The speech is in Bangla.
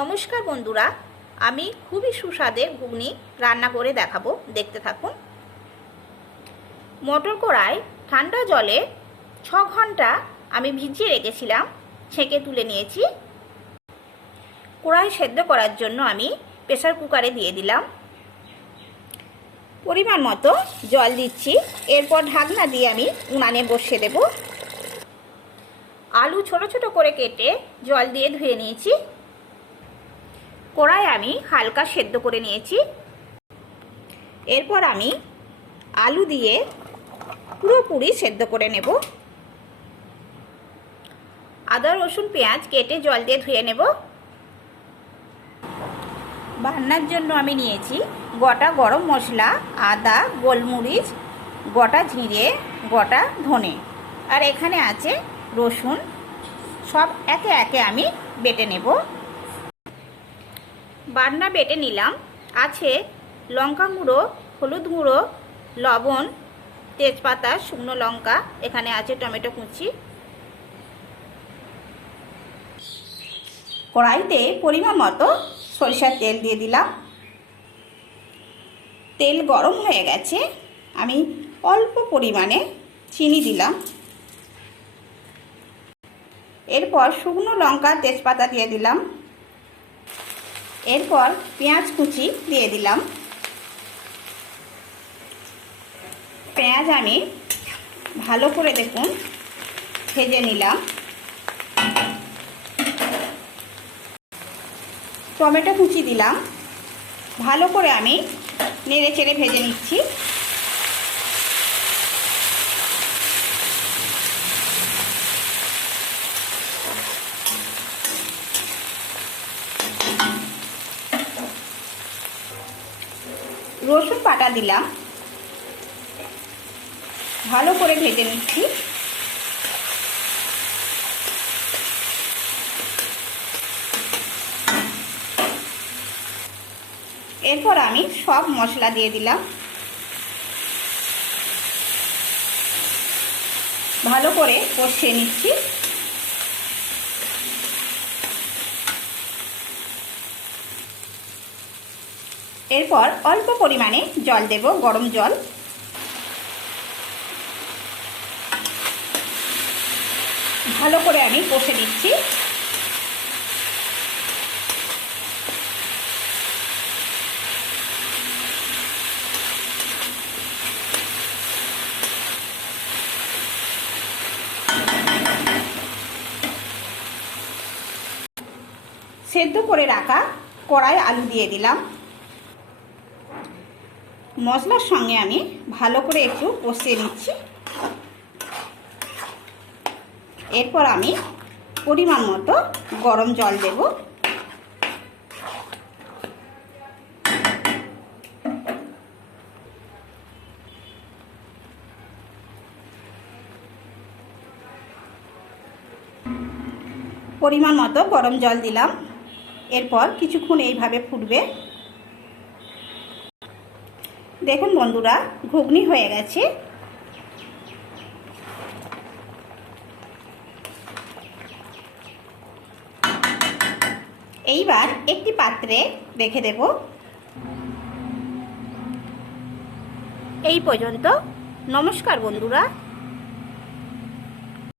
নমস্কার বন্ধুরা, আমি খুবই সুস্বাদের ঘুগনি রান্না করে দেখাবো, দেখতে থাকুন। মটর কড়াই ঠান্ডা জলে 6 ঘন্টা আমি ভিজিয়ে রেখেছিলাম, ছেঁকে তুলে নিয়েছি। কড়াই সেদ্ধ করার জন্য আমি প্রেসার কুকারে দিয়ে দিলাম। পরিমাণ মতো জল দিচ্ছি, এরপর ঢাকনা দিয়ে আমি উনানে বসিয়ে দেব। আলু ছোট ছোট করে কেটে জল দিয়ে ধুয়ে নিয়েছি। কড়াই আমি হালকা সেদ্ধ করে নিয়েছি। এরপর আমি আলু দিয়ে পুরোপুরি সেদ্ধ করে নেব। আদা রসুন পেঁয়াজ কেটে জল দিয়ে ধুয়ে নেব। রান্নার জন্য আমি নিয়েছি গোটা গরম মশলা, আদা, গোলমরিচ, গোটা জিরে, গোটা ধনে, আর এখানে আছে রসুন। সব একে একে আমি বেটে নেব। বাটনা বেটে নিলাম। আছে লঙ্কা গুঁড়ো, হলুদ গুঁড়ো, লবণ, তেজপাতা, শুকনো লঙ্কা, এখানে আছে টমেটো কুচি। কড়াইতে পরিমাণ মতো সরিষার তেল দিয়ে দিলাম। তেল গরম হয়ে গেছে, আমি অল্প পরিমাণে চিনি দিলাম। এরপর শুকনো লঙ্কা, তেজপাতা দিয়ে দিলাম। এরপর পেঁয়াজ কুচি দিয়ে দিলাম। পেঁয়াজ আমি ভালো করে দেখুন ভেজে নিলাম। টমেটো কুচি দিলাম। ভালো করে আমি নেড়ে চেড়ে ভেজে নিচ্ছি। রসুন বাটা দিলাম। ভালো করে ভেজে নিচ্ছি। এরপর আমি সব মশলা দিয়ে দিলাম। ভালো করে কষিয়ে নিচ্ছি। এরপর অল্প পরিমাণে জল দেব, গরম জল। ভালো করে আমি কষে দিচ্ছি। সেদ্ধ করে রাখা কড়াই আলু দিয়ে দিলাম। মশলার সঙ্গে আমি ভালো করে একটু কষিয়ে নিচ্ছি। এরপর আমি পরিমাণ মতো গরম জল দেব। পরিমাণ মতো গরম জল দিলাম। এরপর কিছুক্ষণ এইভাবে ফুটবে। দেখুন বন্ধুরা, ঘুগনি হয়ে গেছে। এইবার একটি পাত্রে রেখে দেব। এই পর্যন্ত। নমস্কার বন্ধুরা।